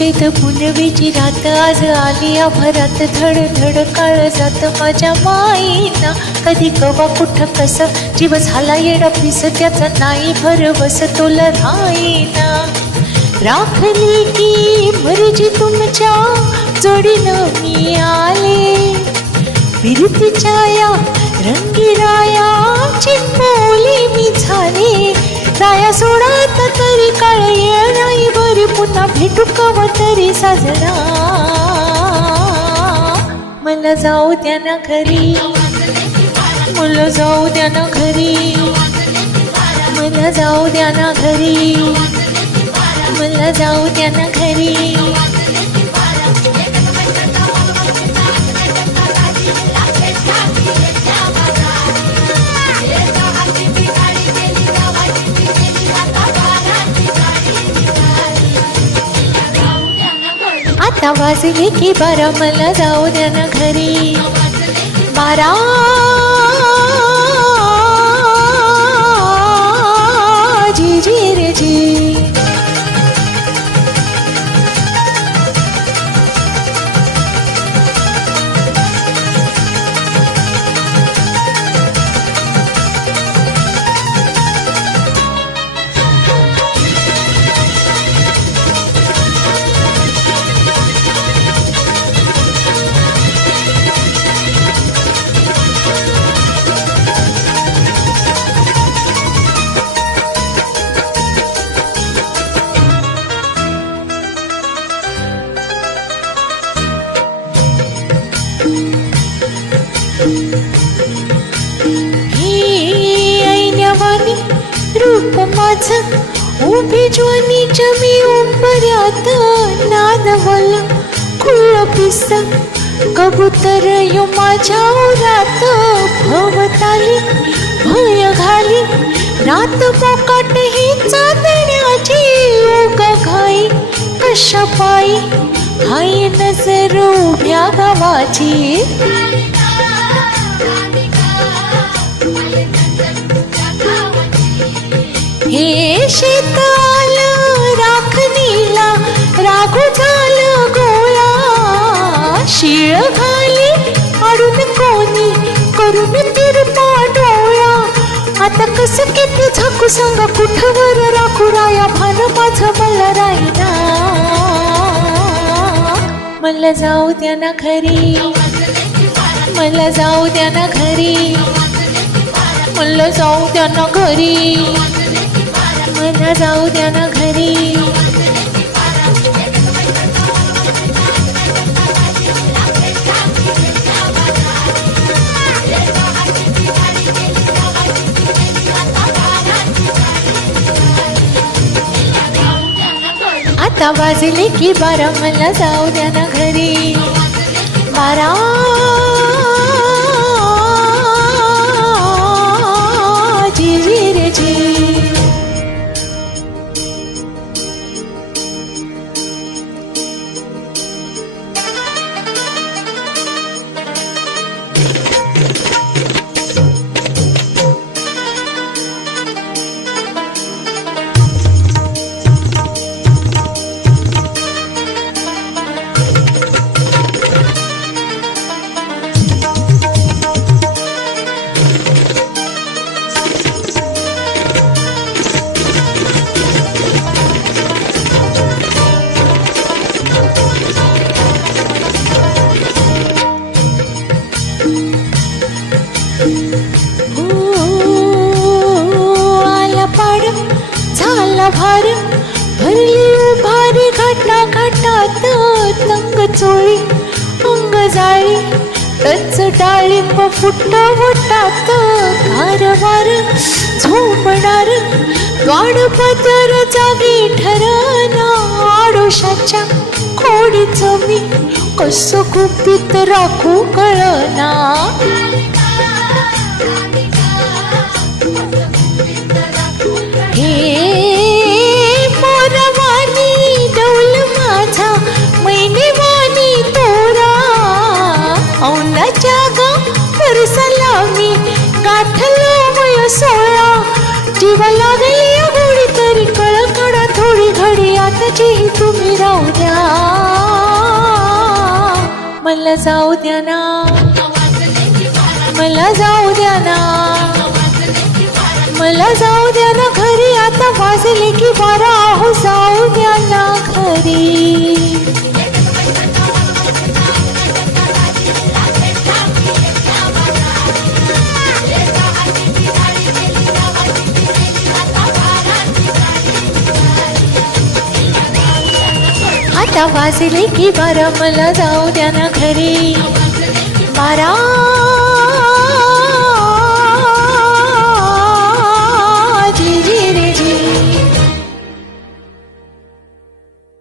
चैत पुनवेची रात आज आली भरात धड धड काळ जात माझ्या माईना कधी कवा कुठं कसं जीव झाला येडा पिस त्याचा नाही भरवस तोला राहीना राखली की मर्जी तुमच्या जोडीनं मी आले फिरतीच्या या रंगीराया चिंबोली मी झाले राया सोडात तरी काळ येळ नाही बरी पुन्हा भेटू कवा तरी साजरा मला जाऊ द्या ना घरी मला जाऊ द्या ना घरी मला जाऊ द्या ना घरी मला जाऊ द्या ना घरी आता वाजले की 12 मला जाऊ द्या ना घरी 12 जी जी रे जी रूप माझं उभी ज्वानीच्या मी उंबऱ्यात नादवल खुल्ल पिस कबूतर यो माझ्या उरात भवताली भय घाली रात मोकाट ही चांदण्याची उग घाई कशा पायी हाय नजर उभ्या गावाची हे शेताल राखणीला राघू झालं गोळा शिळ घाली अडून कोणी करून तिरपा डोळा आता कसं किती झाकू सांगा कुठवर राखू राया भान माझं मला राहिना मला जाऊ द्या ना घरी मला जाऊ द्या ना घरी मला जाऊ द्या ना घरी मला जाऊ द्या ना घरी आता वाजले की 12 मला जाऊ द्या ना घरी 12 जी जी रे जी भार भरली उभारी घाटा घाटात तंग चोळी अंग जाळी टच डाळिंब फुटवटात कारवार झोपणार द्वाडपदर जागी ठरना आडोशाच्या खोडीचं मी कसं गुपित राखू कळना सलामी गाठलो वय 16 जीवा लागली गोडी तरी कळकळा थोडी घडी आत माझीही तुम्ही राहू द्या, मला जाऊ द्या ना, मला जाऊ द्या ना, मला जाऊ द्या ना घरी, आता वाजले की 12, अहो जाऊ द्या ना घरी. आता वाजले की 12, मला जाऊ द्या ना घरी. 12